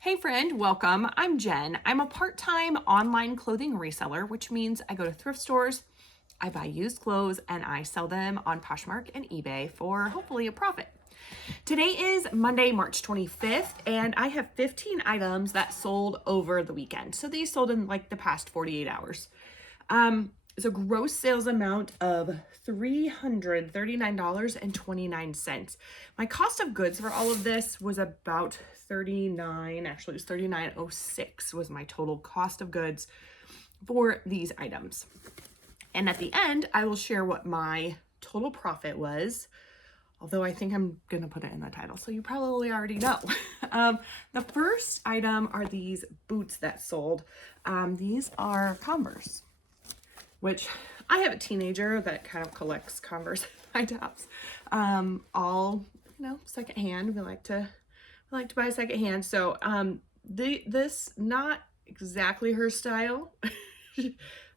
Hey friend, welcome. I'm Jen. I'm a part-time online clothing reseller, which means I go to thrift stores, I buy used clothes, and I sell them on Poshmark and eBay for hopefully a profit. Today is Monday, March 25th, and I have 15 items that sold over the weekend. So these sold in like the past 48 hours. It's a gross sales amount of $339.29. My cost of goods for all of this was about actually it was $39.06 was my total cost of goods for these items. And at the end, I will share what my total profit was, although I think I'm going to put it in the title, so you probably already know. The first item are these boots that sold. These are Converse, which I have a teenager that kind of collects Converse high tops. All, secondhand. We like to buy secondhand. So this not exactly her style.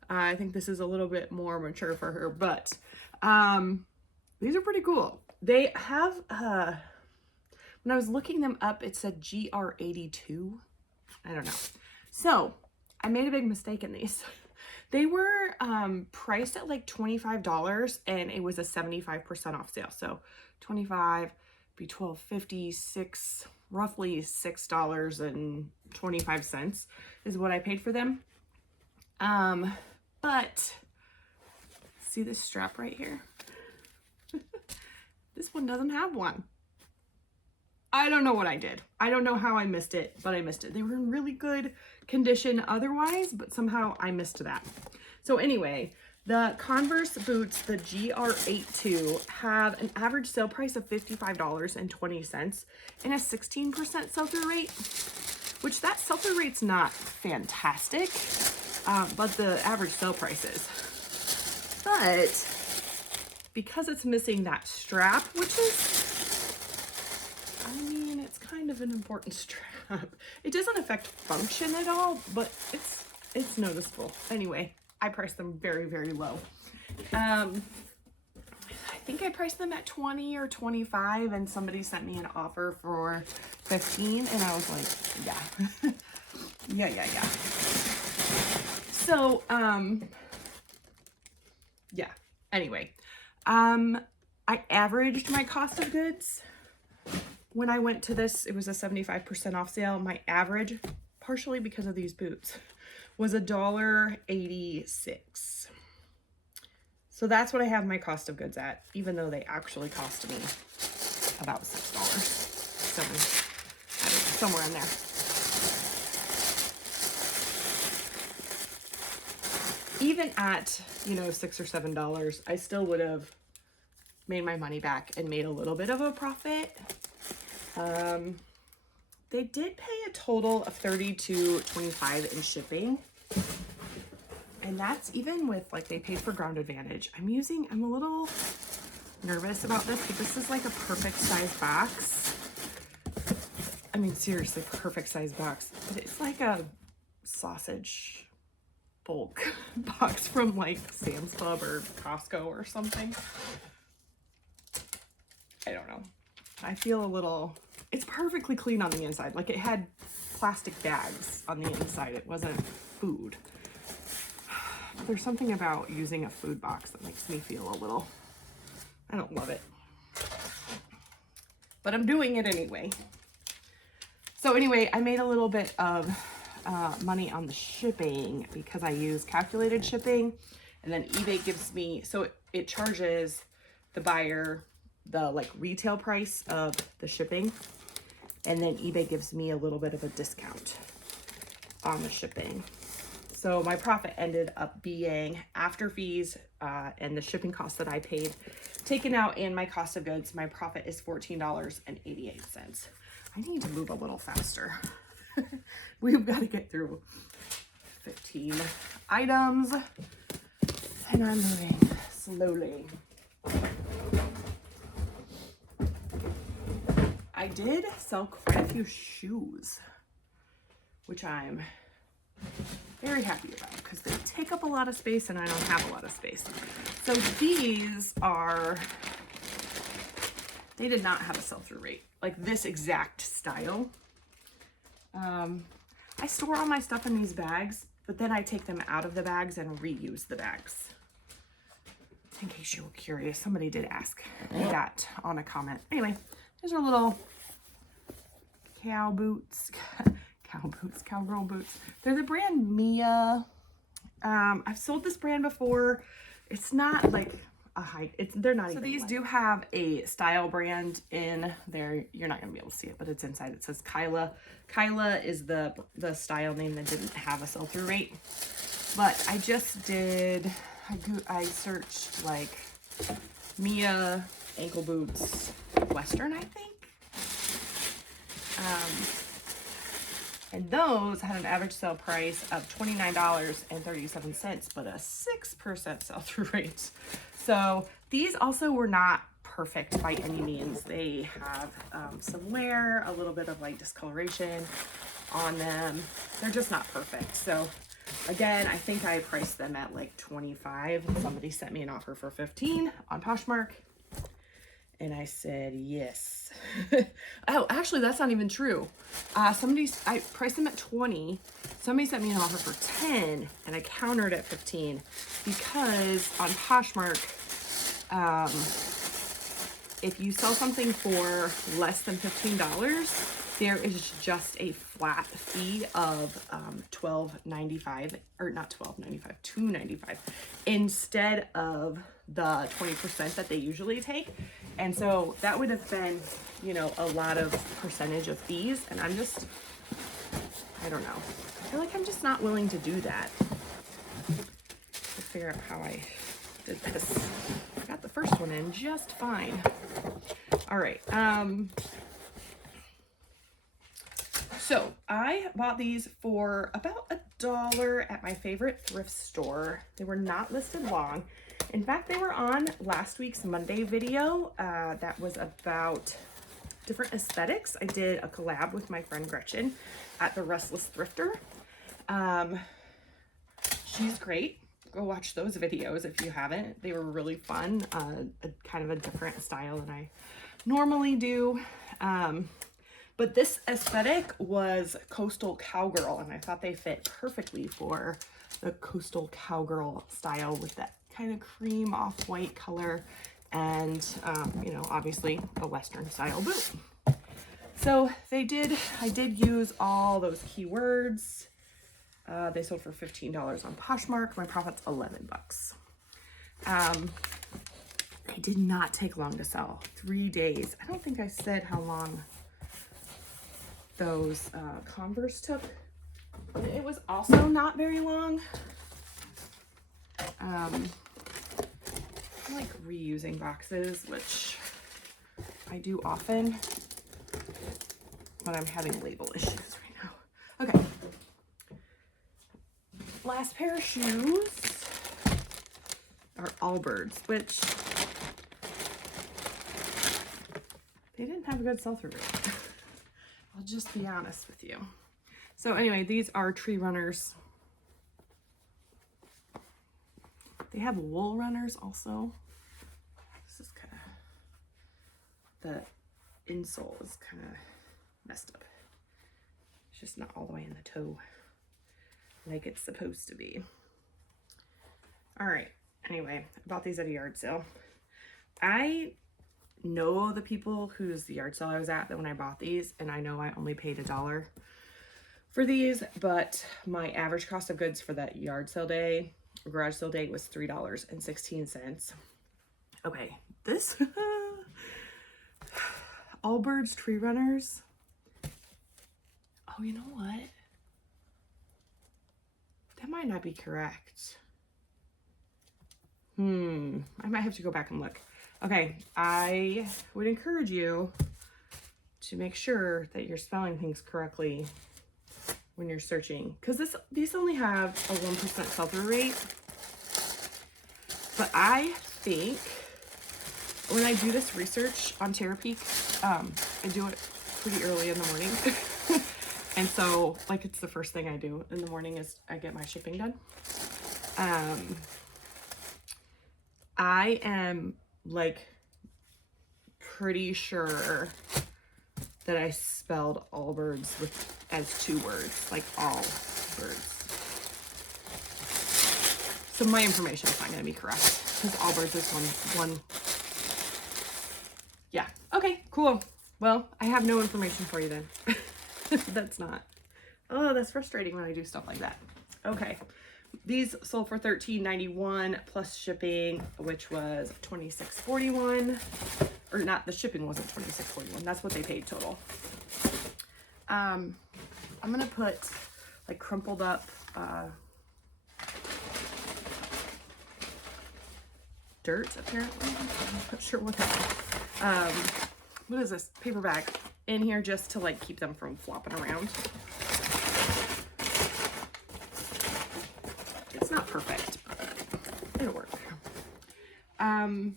I think this is a little bit more mature for her, but these are pretty cool. They have when I was looking them up, it said GR82. I don't know. So I made a big mistake in these. They were priced at like $25 and it was a 75% off sale. So 25 be $12.56, roughly $6.25 is what I paid for them. But see this strap right here? This one doesn't have one. I don't know what I did. I don't know how I missed it, but I missed it. They were in really good condition otherwise, but somehow I missed that. So anyway, the Converse boots, the GR82, have an average sale price of $55.20 and a 16% sell-through rate, which that sell-through rate's not fantastic, but the average sale price is. But because it's missing that strap, which is, it's kind of an important strap. It doesn't affect function at all, but it's noticeable. Anyway, I priced them very, very low. I think I priced them at 20 or 25 and somebody sent me an offer for 15 and I was like, yeah. yeah. So, yeah. Anyway, I averaged my cost of goods. When I went to this, it was a 75% off sale. My average, partially because of these boots, was $1.86. So that's what I have my cost of goods at, even though they actually cost me about $6. So, I don't know, somewhere in there. Even at, $6 or $7, I still would have made my money back and made a little bit of a profit. They did pay a total of $32.25 in shipping. And that's even with, they paid for ground advantage. I'm a little nervous about this, but this is like a perfect size box. Seriously, perfect size box. But it's like a sausage bulk box from Sam's Club or Costco or something. I don't know. I feel a little, it's perfectly clean on the inside. It had plastic bags on the inside. It wasn't food. There's something about using a food box that makes me feel a little, I don't love it. But I'm doing it anyway. So anyway, I made a little bit of money on the shipping because I use calculated shipping, and then eBay gives me, so it charges the buyer the retail price of the shipping, and then eBay gives me a little bit of a discount on the shipping. So my profit ended up being, after fees and the shipping costs that I paid, taken out in my cost of goods, my profit is $14.88. I need to move a little faster. We've got to get through 15 items, and I'm moving slowly. I did sell quite a few shoes, which I'm very happy about because they take up a lot of space and I don't have a lot of space. So these are, they did not have a sell-through rate. Like this exact style I store all my stuff in these bags, but then I take them out of the bags and reuse the bags. In case you were curious, somebody did ask me that on a comment. Anyway, these are little cowgirl boots. They're the brand Mia. I've sold this brand before. It's not like a high, they're not. So these do have a style brand in there. You're not gonna be able to see it, but it's inside. It says Kyla. Kyla is the style name that didn't have a sell-through rate. But I just did, I searched like Mia ankle boots, Western, I think. And those had an average sale price of $29.37, but a 6% sell-through rate. So these also were not perfect by any means. They have some wear, a little bit of like discoloration on them. They're just not perfect. So again, I think I priced them at like 25. Somebody sent me an offer for 15 on Poshmark. And I said, yes. Oh, actually, that's not even true. I priced them at 20. Somebody sent me an offer for 10, and I countered at 15 because on Poshmark, if you sell something for less than $15, there is just a flat fee of $12.95, or not $12.95, $2.95 instead of the 20% that they usually take. And so that would have been, you know, a lot of percentage of fees. And I'm just, I don't know. I feel like I'm just not willing to do that. Let's figure out how I did this. I got the first one in just fine. All right. So I bought these for about $1 at my favorite thrift store. They were not listed long. In fact, they were on last week's Monday video that was about different aesthetics. I did a collab with my friend Gretchen at the Restless Thrifter. She's great. Go watch those videos if you haven't. They were really fun, kind of a different style than I normally do. But this aesthetic was coastal cowgirl, and I thought they fit perfectly for the coastal cowgirl style with that kind of cream off-white color and, you know, obviously a Western style boot. So I did use all those keywords. They sold for $15 on Poshmark. My profit's 11 bucks. They did not take long to sell. 3 days. I don't think I said how long those Converse took. It was also not very long. I like reusing boxes, which I do often, but I'm having label issues right now. Okay. Last pair of shoes are Allbirds, which they didn't have a good sell-through rate. I'll just be honest with you. So anyway, these are tree runners. They have wool runners also. This is kind of, the insole is kind of messed up. It's just not all the way in the toe like it's supposed to be. All right, anyway, I bought these at a yard sale. I know the people whose yard sale I was at when I bought these, and I know I only paid $1 for these, but my average cost of goods for that yard sale day, garage sale day, was $3.16. Okay, this Allbirds tree runners. Oh, you know what? That might not be correct. I might have to go back and look. Okay, I would encourage you to make sure that you're spelling things correctly when you're searching, because these only have a 1% sell-through rate. But I think when I do this research on Terapeak, I do it pretty early in the morning. And so, like, it's the first thing I do in the morning is I get my shipping done. I am, like, pretty sure that I spelled Allbirds with as 2 words, like all birds. So my information is not going to be correct because Allbirds is one. Yeah. Okay, cool. Well, I have no information for you then. That's not. Oh, that's frustrating when I do stuff like that. Okay. These sold for $13.91 plus shipping, which was $26.41. Or not, the shipping wasn't $26.41. That's what they paid total. I'm gonna put like crumpled up dirt, apparently. I'm not sure what that is. What is this? Paper bag in here just to like keep them from flopping around. It's not perfect, but it'll work. I don't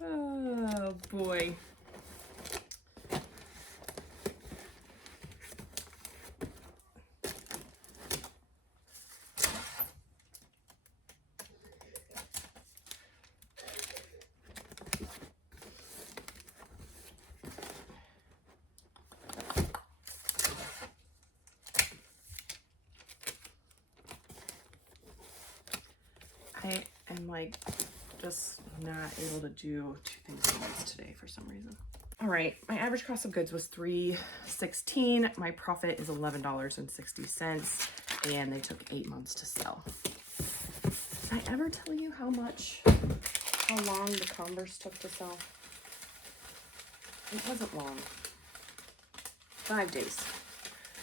know. Oh boy. I am like just not able to do 2 things at once today for some reason. All right, my average cost of goods was $3.16. My profit is $11.60, and they took 8 months to sell. Did I ever tell you how long the Converse took to sell? It wasn't long. 5 days.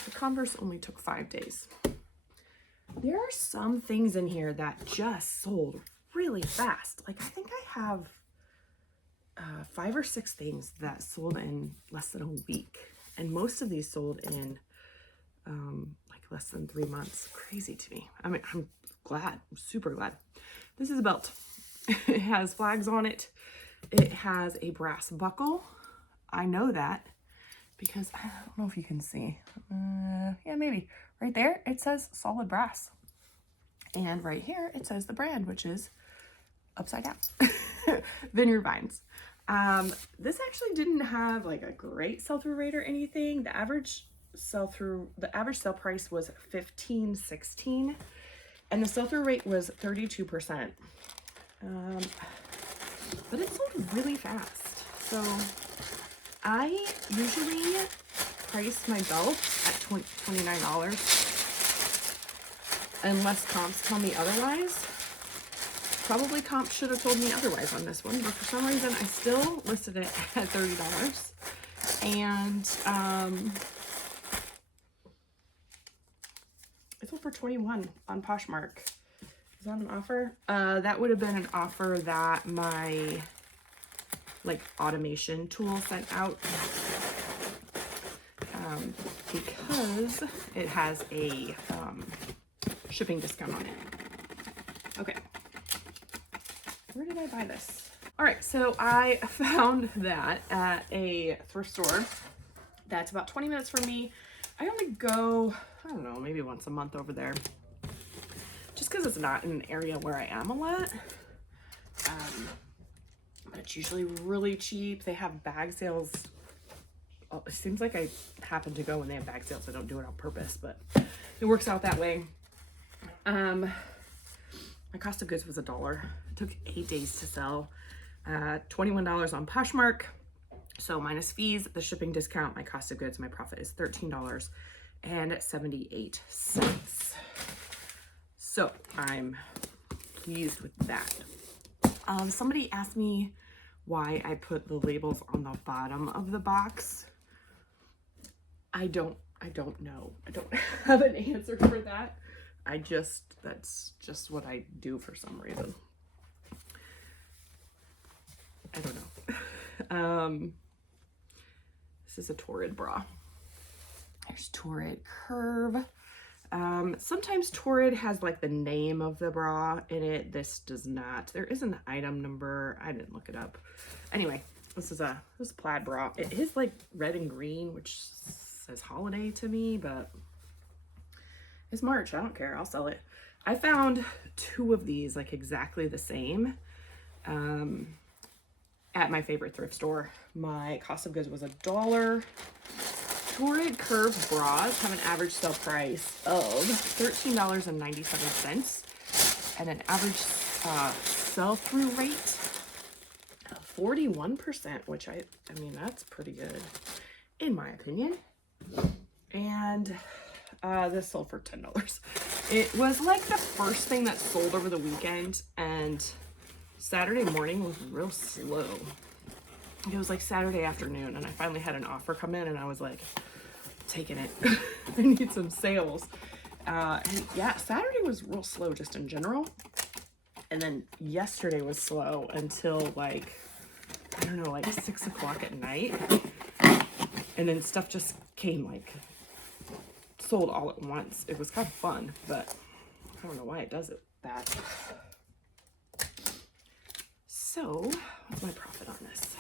The Converse only took 5 days. There are some things in here that just sold really fast. Like I think I have 5 or 6 things that sold in less than a week. And most of these sold in like less than 3 months. Crazy to me. I mean, I'm glad. I'm super glad. This is a belt. It has flags on it. It has a brass buckle. I know that because I don't know if you can see. Yeah, maybe. Right there, it says Solid Brass. And right here, it says the brand, which is upside down. Vineyard Vines. This actually didn't have like a great sell-through rate or anything. The average sell price was $15.16, and the sell-through rate was 32%. But it sold really fast. So I usually price my belt at $29 unless comps tell me otherwise. Probably comps should have told me otherwise on this one, but for some reason I still listed it at $30. And it sold for $21 on Poshmark. Is that an offer? That would have been an offer that my like automation tool sent out. Because it has a shipping discount on it. Okay. Where did I buy this? All right, so I found that at a thrift store that's about 20 minutes from me. I only go, I don't know, maybe once a month over there. Just because it's not in an area where I am a lot. But it's usually really cheap. They have bag sales. It seems like I happen to go when they have bag sales. I don't do it on purpose, but it works out that way. My cost of goods was $1. It took 8 days to sell. $21 on Poshmark. So minus fees, the shipping discount, my cost of goods, my profit is $13.78. So I'm pleased with that. Somebody asked me why I put the labels on the bottom of the box. I don't know. I don't have an answer for that. That's just what I do for some reason. I don't know. This is a Torid bra. There's Torid Curve. Sometimes Torid has like the name of the bra in it. This does not. There is an item number. I didn't look it up. Anyway, this is a plaid bra. It is like red and green, which says holiday to me, but it's March. I don't care. I'll sell it. I found 2 of these like exactly the same. at my favorite thrift store. My cost of goods was $1. Torid curved bras have an average sale price of $13.97 and an average sell-through rate of 41%, which I mean, that's pretty good in my opinion. And this sold for $10. It was like the first thing that sold over the weekend, and Saturday morning was real slow. It was like Saturday afternoon, and I finally had an offer come in, and I was like, taking it. I need some sales. And yeah, Saturday was real slow just in general. And then yesterday was slow until like, I don't know, like 6 o'clock at night. And then stuff just came like sold all at once. It was kind of fun, but I don't know why it does it that. So what's my profit on this?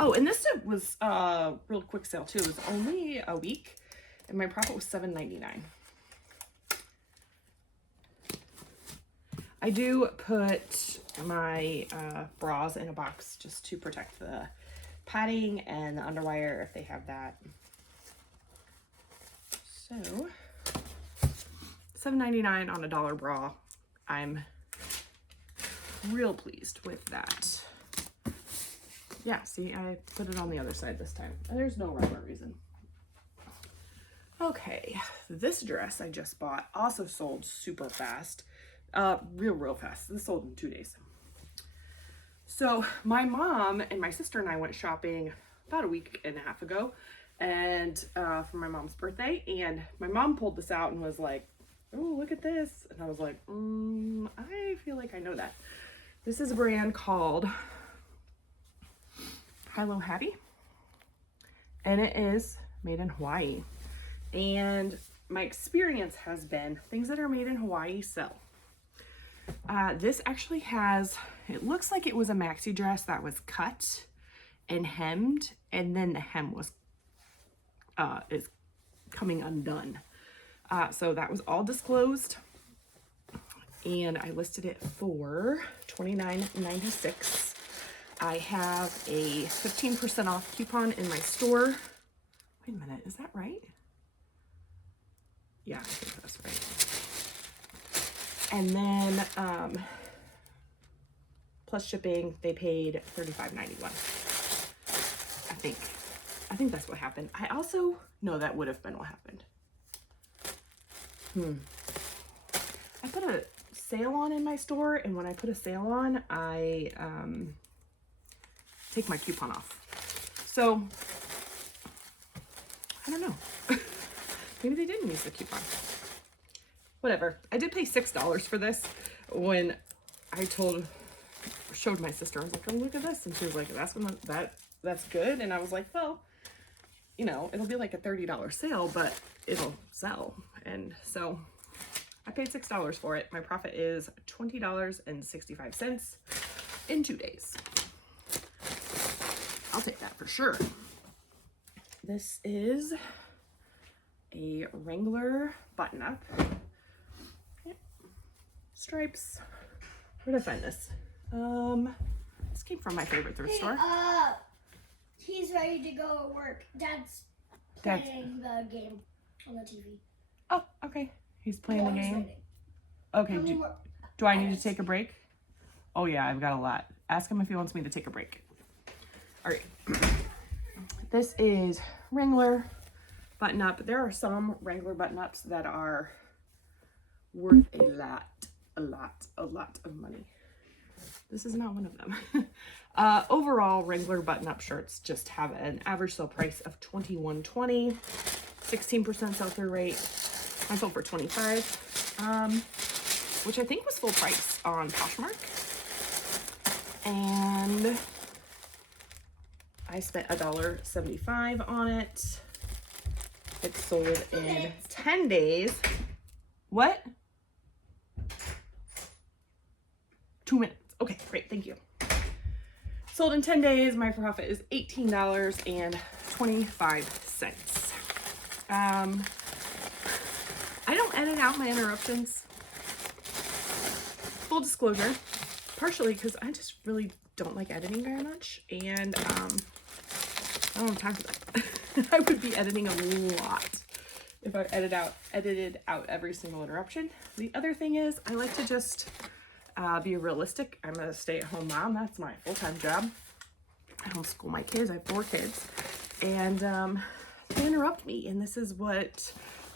Oh, and this was a real quick sale too. It was only a week and my profit was $7.99. I do put my bras in a box just to protect the padding and the underwire if they have that. So $7.99 on a $1 bra. I'm real pleased with that. Yeah, see, I put it on the other side this time. There's no rhyme or reason. Okay, this dress I just bought also sold super fast. Real fast. This sold in 2 days. So my mom and my sister and I went shopping about a week and a half ago, and for my mom's birthday, and my mom pulled this out and was like, oh, look at this. And I was like, I feel like I know that. This is a brand called Hello Happy, and it is made in Hawaii. And my experience has been things that are made in Hawaii sell. This actually has, it looks like it was a maxi dress that was cut and hemmed, and then the hem was is coming undone. So that was all disclosed, and I listed it for $29.96. I have a 15% off coupon in my store. Wait a minute, is that right? Yeah, I think that's right. And then plus shipping, they paid $35.91. I think that's what happened. I also know that would have been what happened. I put a sale on in my store, and when I put a sale on, I take my coupon off. So I don't know. Maybe they didn't use the coupon. Whatever. I did pay $6 for this. When I showed my sister, I was like, oh, look at this. And she was like, that's good. And I was like, well, you know, it'll be like a $30 sale, but it'll sell. And so I paid $6 for it. My profit is $20.65 in 2 days. I'll take that for sure. This is a Wrangler button-up. Stripes. Where did I find this? This came from my favorite thrift store. He's ready to go at work. Dad's playing the game on the TV. Oh, okay. He's playing the game. Okay. Do I need to take a break? Oh yeah, I've got a lot. Ask him if he wants me to take a break. All right. This is Wrangler button-up. There are some Wrangler button-ups that are worth a lot of money. This is not one of them. Overall, Wrangler button-up shirts just have an average sale price of $21.20, 16% sell-through rate. I sold for $25, which I think was full price on Poshmark. And I spent $1.75 on it. It sold in 10 days. What? 2 minutes. Okay, great. Thank you. Sold in 10 days. My profit is $18.25. I don't edit out my interruptions. Full disclosure, partially because I just really don't like editing very much, and I don't have time for that. I would be editing a lot if I edited out every single interruption. The other thing is I like to just be realistic. I'm a stay-at-home mom. That's my full-time job. I homeschool my kids. I have 4 kids, and they interrupt me, and this is what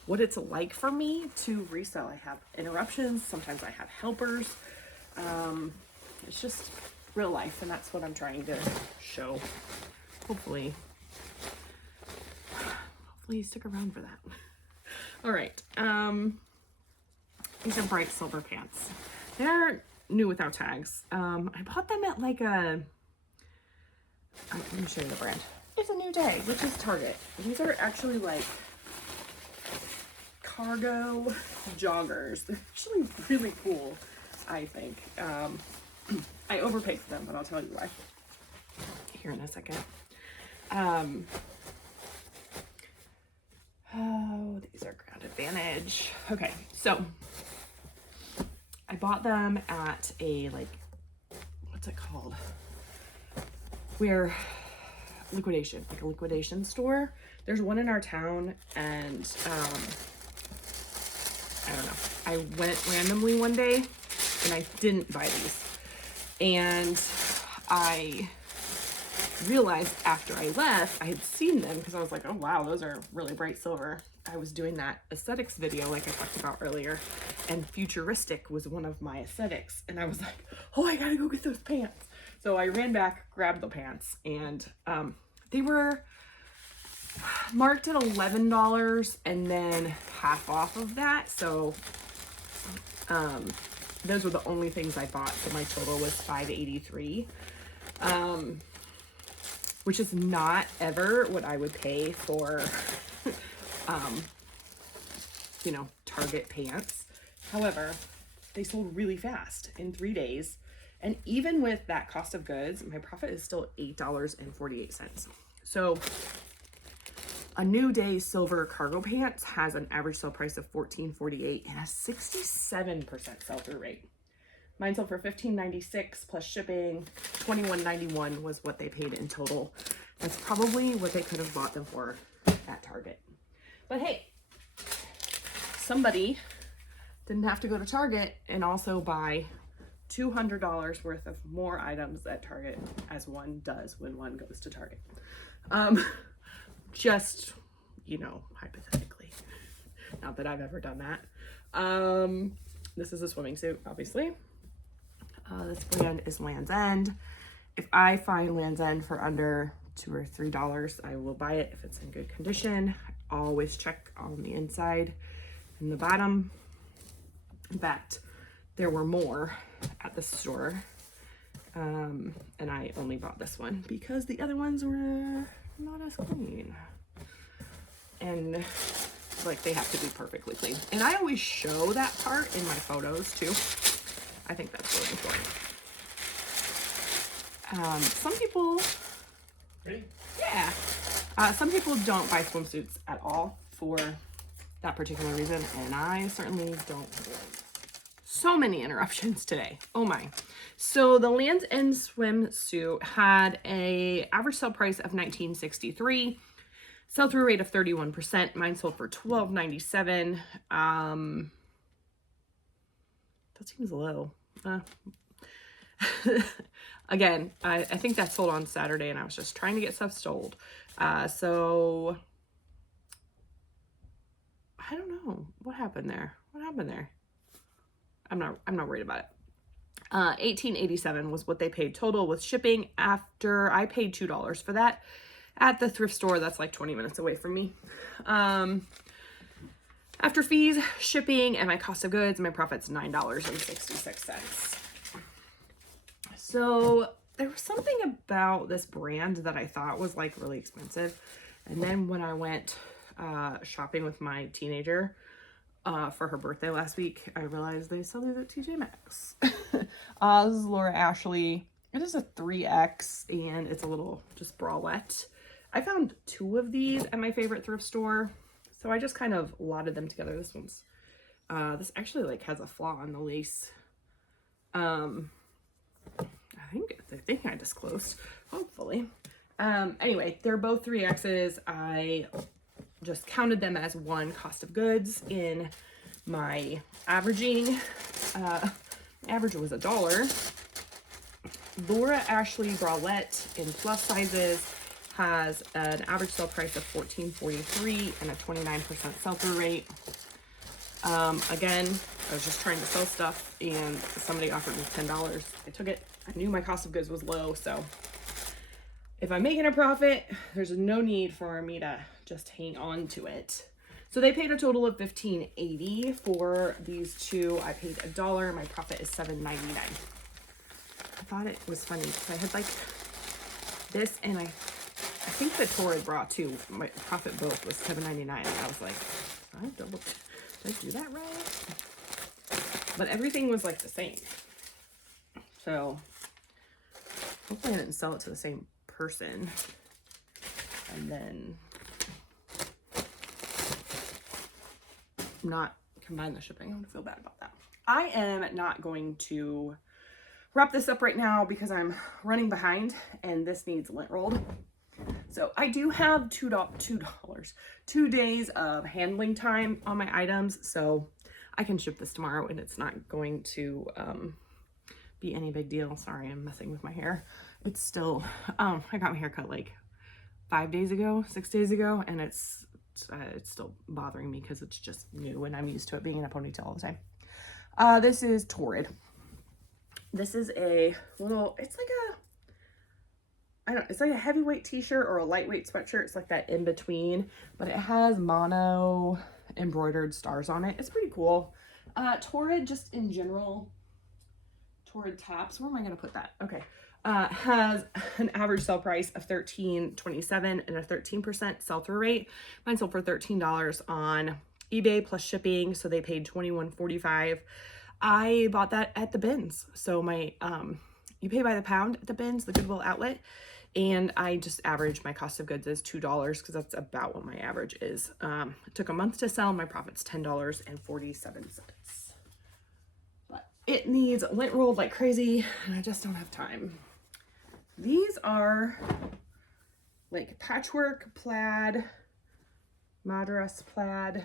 it's like for me to resell. I have interruptions. Sometimes I have helpers. It's just real life, and that's what I'm trying to show. Hopefully you stick around for that. All right. These are bright silver pants. They're new without tags. I bought them at like let me show you the brand. It's a New Day, which is Target. These are actually like cargo joggers. They're actually really cool, I think. I overpaid for them, but I'll tell you why here in a second. Oh, these are Ground Advantage. Okay, so I bought them at a, like, what's it called? Where liquidation, like a liquidation store. There's one in our town, and I don't know. I went randomly one day and I didn't buy these. And I realized after I left, I had seen them because I was like, oh wow, those are really bright silver. I was doing that aesthetics video like I talked about earlier, and futuristic was one of my aesthetics. And I was like, oh, I gotta go get those pants. So I ran back, grabbed the pants, and they were marked at $11 and then half off of that. So those were the only things I bought. So my total was $5.83, which is not ever what I would pay for, you know, Target pants. However, they sold really fast in 3 days. And even with that cost of goods, my profit is still $8.48. So a New Day silver cargo pants has an average sale price of $14.48 and a 67% sell-through rate. Mine sold for $15.96 plus shipping. $21.91 was what they paid in total. That's probably what they could have bought them for at Target. But hey, somebody didn't have to go to Target and also buy $200 worth of more items at Target as one does when one goes to Target. Just, you know, hypothetically. Not that I've ever done that. This is a swimming suit, obviously. This brand is Land's End. If I find Land's End for under $2 or $3, I will buy it if it's in good condition. I always check on the inside and the bottom. In fact, there were more at the store, and I only bought this one because the other ones were not as clean, and like they have to be perfectly clean. And I always show that part in my photos too. I think that's really important. Some people, ready? Yeah, some people don't buy swimsuits at all for that particular reason, and I certainly don't. So many interruptions today. Oh my. So the Land's End swimsuit had a average sale price of $19.63, sell-through rate of 31%. Mine sold for $12.97. That seems low. Again, I think that sold on Saturday, and I was just trying to get stuff sold. So I don't know what happened there. I'm not worried about it. $18.87 was what they paid total with shipping. After I paid $2 for that at the thrift store, that's like 20 minutes away from me. After fees, shipping, and my cost of goods, my profit's $9.66. So there was something about this brand that I thought was like really expensive. And then when I went shopping with my teenager for her birthday last week, I realized they sell these at TJ Maxx. This is Laura Ashley. It is a 3X, and it's a little just bralette. I found 2 of these at my favorite thrift store, so I just kind of lotted them together. This one's this actually like has a flaw in the lace. I think I disclosed, hopefully. Anyway, they're both 3Xs. I just counted them as one cost of goods in my averaging. Average was $1. Laura Ashley bralette in plus sizes has an average sale price of $14.43 and a 29% sell-through rate. Again, I was just trying to sell stuff and somebody offered me $10. I took it. I knew my cost of goods was low, so if I'm making a profit, there's no need for me to just hang on to it. So they paid a total of $15.80 for these two. I paid $1. My profit is $7.99. I thought it was funny because I had like this, and I think the Torid bra too. My profit both was $7.99, and I was like, did I do that right? But everything was like the same. So hopefully I didn't sell it to the same person and then not combine the shipping. I would feel bad about that. I am not going to wrap this up right now because I'm running behind and this needs lint rolled. So I do have $2 days of handling time on my items, so I can ship this tomorrow and it's not going to be any big deal. Sorry, I'm messing with my hair. It's still, I got my hair cut like 6 days ago, and it's still bothering me because it's just new and I'm used to it being in a ponytail all the time. This is Torid. This is a little, it's like a heavyweight t-shirt or a lightweight sweatshirt. It's like that in between, but it has mono embroidered stars on it. It's pretty cool. Torid, just in general, Torid tops, where am I going to put that? Okay. Has an average sale price of $13.27 and a 13% sell-through rate. Mine sold for $13 on eBay plus shipping, so they paid $21.45. I bought that at the bins. So my you pay by the pound at the bins, the Goodwill outlet, and I just average my cost of goods is $2 because that's about what my average is. It took a month to sell. My profit's $10.47. But it needs lint rolled like crazy, and I just don't have time. These are like Patchwork Plaid, Madras Plaid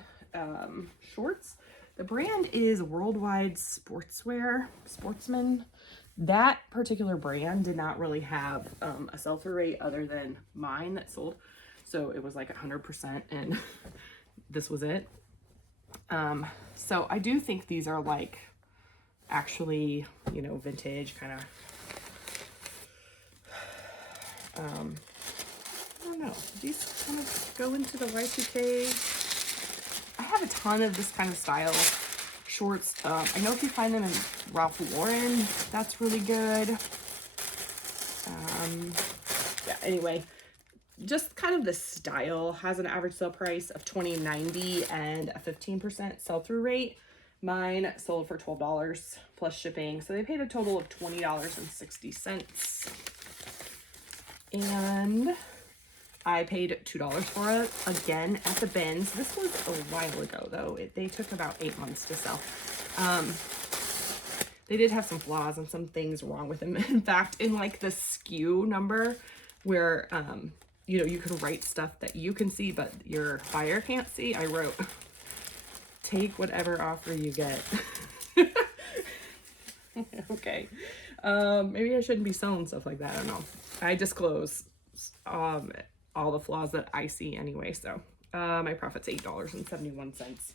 shorts. The brand is Worldwide Sportsman. That particular brand did not really have a sell-through rate other than mine that sold. So it was like 100% and this was it. So I do think these are like actually, you know, vintage kind of, I don't know. These kind of go into the Y2K. I have a ton of this kind of style shorts. I know if you find them in Ralph Lauren, that's really good. Yeah, anyway, just kind of the style has an average sale price of $20.90 and a 15% sell-through rate. Mine sold for $12 plus shipping, so they paid a total of $20.60. And I paid $2 for it again at the bins. This was a while ago though. They took about 8 months to sell. They did have some flaws and some things wrong with them. In fact, in like the SKU number where, you know, you can write stuff that you can see, but your buyer can't see, I wrote, take whatever offer you get. Okay. Maybe I shouldn't be selling stuff like that. I don't know. I disclose, all the flaws that I see anyway. So my profit's $8.71.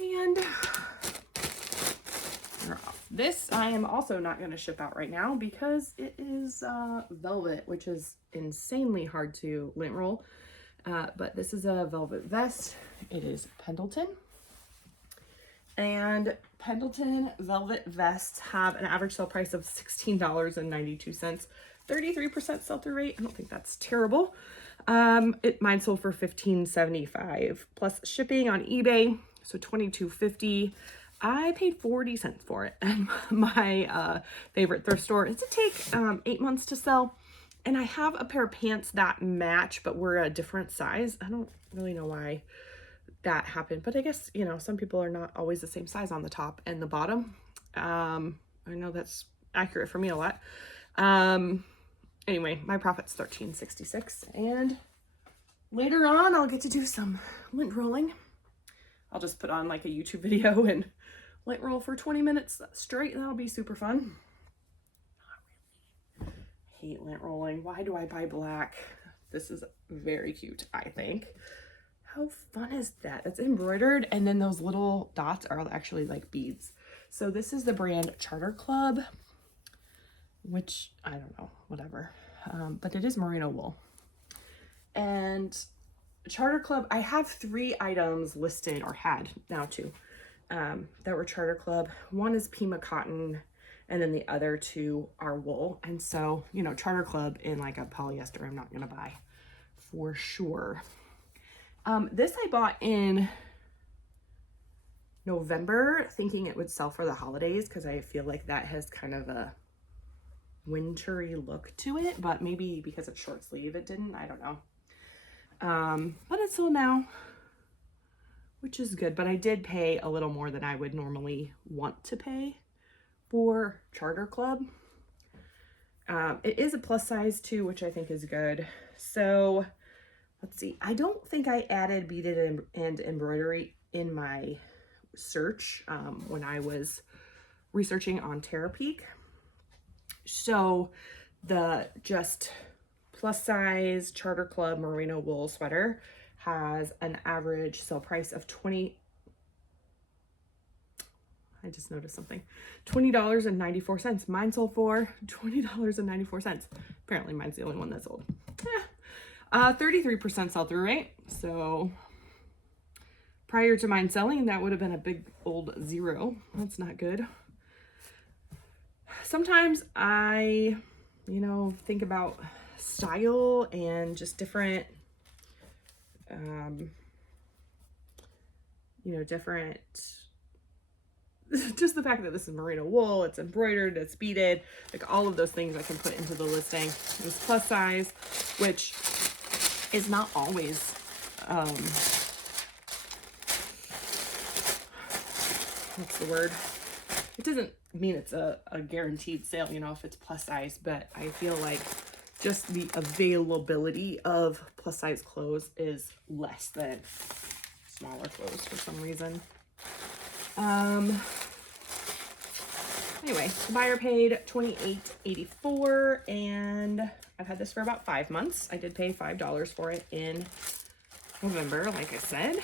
And this I am also not going to ship out right now because it is velvet, which is insanely hard to lint roll. But this is a velvet vest. It is Pendleton. And Pendleton velvet vests have an average sale price of $16.92. 33% sell-through rate. I don't think that's terrible. Mine sold for $15.75 plus shipping on eBay, so $22.50. I paid 40 cents for it at my favorite thrift store. It's a take 8 months to sell, and I have a pair of pants that match, but were a different size. I don't really know why that happened, but I guess, you know, some people are not always the same size on the top and the bottom. I know that's accurate for me a lot. Anyway, my profit's $13.66, and later on I'll get to do some lint rolling. I'll just put on like a YouTube video and lint roll for 20 minutes straight. That'll be super fun. Not really. I hate lint rolling. Why do I buy black? This is very cute, I think. How fun is that? It's embroidered, and then those little dots are actually like beads. So this is the brand Charter Club, which I don't know, whatever. But it is merino wool. And Charter Club, I have 3 items listed, or had now 2, that were Charter Club. One is Pima cotton, and then the other 2 are wool. And so, you know, Charter Club in like a polyester, I'm not gonna buy for sure. This I bought in November, thinking it would sell for the holidays, because I feel like that has kind of a wintry look to it, but maybe because it's short sleeve it didn't, I don't know. But it's sold now, which is good. But I did pay a little more than I would normally want to pay for Charter Club. It is a plus size too, which I think is good. So let's see, I don't think I added beaded and embroidery in my search when I was researching on Terapeak. So the just plus size Charter Club merino wool sweater has an average sale price of I just noticed something, $20.94. Mine sold for $20.94. Apparently mine's the only one that sold. 33% sell-through rate. So prior to mine selling, that would have been a big old 0. That's not good. Sometimes I, you know, think about style and just different, you know, different, just the fact that this is merino wool, it's embroidered, it's beaded, like all of those things I can put into the listing. It's plus size, which is not always, what's the word? It doesn't mean it's a guaranteed sale, you know, if it's plus size, but I feel like just the availability of plus size clothes is less than smaller clothes for some reason. Anyway, the buyer paid $28.84, and I've had this for about 5 months. I did pay $5 for it in November, like I said.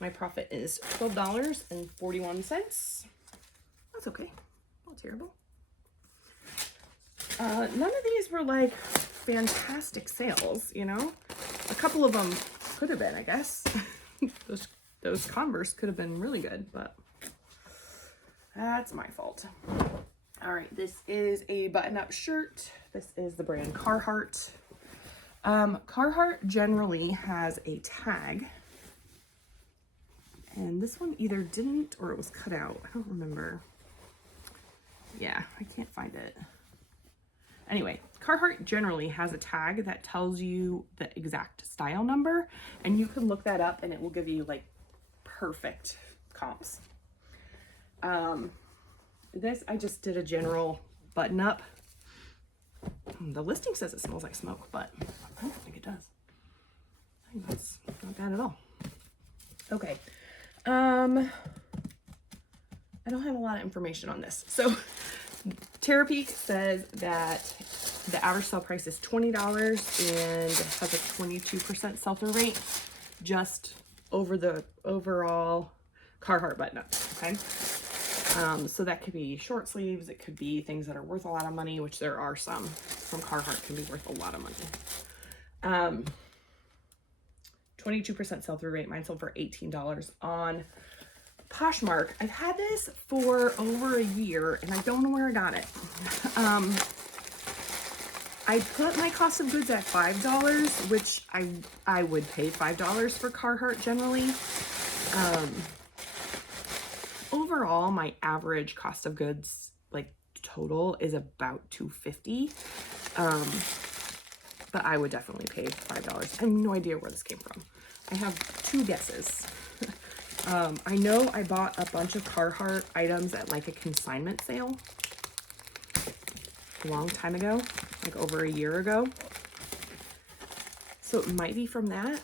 My profit is $12.41. That's okay. Not terrible. None of these were like fantastic sales, you know. A couple of them could have been, I guess. those Converse could have been really good, but that's my fault. All right, this is a button-up shirt. This is the brand Carhartt. Carhartt generally has a tag, and this one either didn't or it was cut out. I don't remember. Yeah, I can't find it. Anyway, Carhartt generally has a tag that tells you the exact style number, and you can look that up and it will give you like perfect comps. This, I just did a general button up. The listing says it smells like smoke, but I don't think it does. I think that's not bad at all. Okay. I don't have a lot of information on this. So Terapeak says that the average sale price is $20 and has a 22% sell-through rate just over the overall Carhartt button-up, okay? So that could be short sleeves, it could be things that are worth a lot of money, which there are some from Carhartt can be worth a lot of money. 22% sell-through rate. Mine sold for $18 on Poshmark. I've had this for over a year and I don't know where I got it. I put my cost of goods at $5, which I would pay $5 for Carhartt generally. Overall, my average cost of goods, like total, is about $250. But I would definitely pay $5. I have no idea where this came from. I have 2 guesses. I know I bought a bunch of Carhartt items at like a consignment sale. a long time ago, like over a year ago. So it might be from that.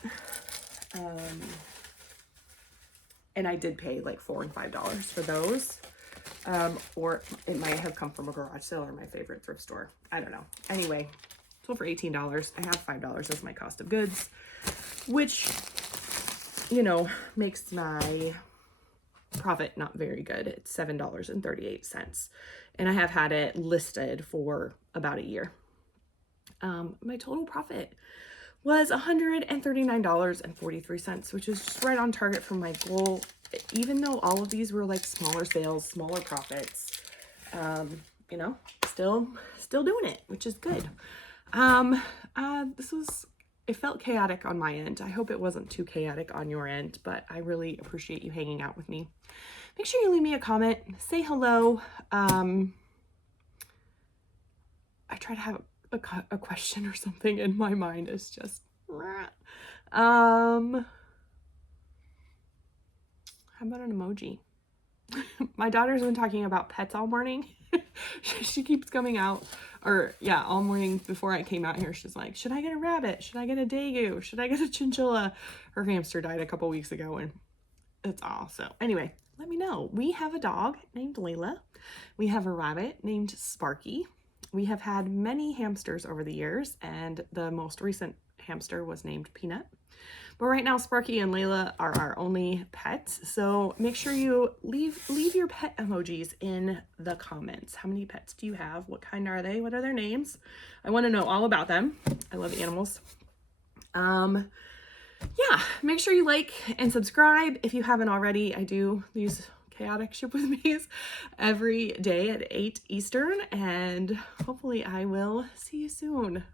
And I did pay like $4 and $5 for those. Or it might have come from a garage sale or my favorite thrift store. I don't know. Anyway, sold for $18. I have $5 as my cost of goods, which, you know, makes my profit not very good. It's $7.38. And I have had it listed for about a year. My total profit was $139.43, which is just right on target for my goal. Even though all of these were like smaller sales, smaller profits, you know, still doing it, which is good. It felt chaotic on my end. I hope it wasn't too chaotic on your end, but I really appreciate you hanging out with me. Make sure you leave me a comment, say hello. I try to have a question or something in my mind. It's just, how about an emoji? My daughter's been talking about pets all morning. She keeps coming out, all morning before I came out here. She's like, should I get a rabbit? Should I get a dagu? Should I get a chinchilla? Her hamster died a couple weeks ago and it's all. So anyway, let me know. We have a dog named Layla. We have a rabbit named Sparky. We have had many hamsters over the years, and the most recent hamster was named Peanut. But right now, Sparky and Layla are our only pets. So make sure you leave your pet emojis in the comments. How many pets do you have? What kind are they? What are their names? I want to know all about them. I love animals. Yeah, make sure you like and subscribe if you haven't already. I do these chaotic ship with me's every day at 8 Eastern, and hopefully I will see you soon.